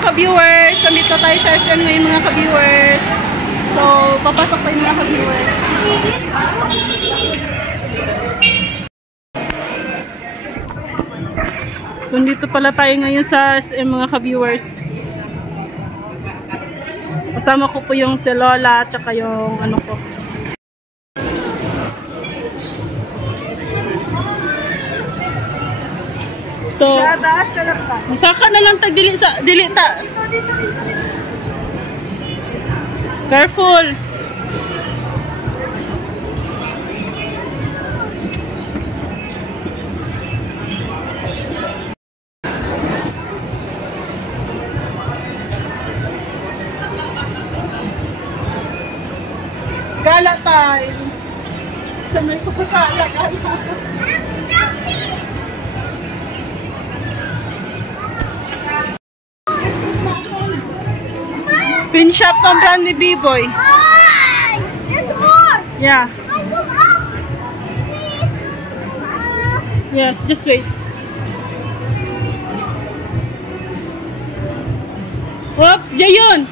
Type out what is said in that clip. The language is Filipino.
mga ka-viewers. Nandito tayo sa SM ngayon mga ka-viewers. So, papasok tayo mga ka-viewers. So, nandito pala tayo ngayon sa SM mga ka-viewers. Kasama ko po yung si Lola at saka yung ano ko. So, saka na lang tag dili ta. Dito. Careful. Gala tayo. Sa may kupasala gala. Pin shop ng brand ni B-Boy. There's more. Yeah. I go up. Please. Yes, just wait. Oops, Jayon.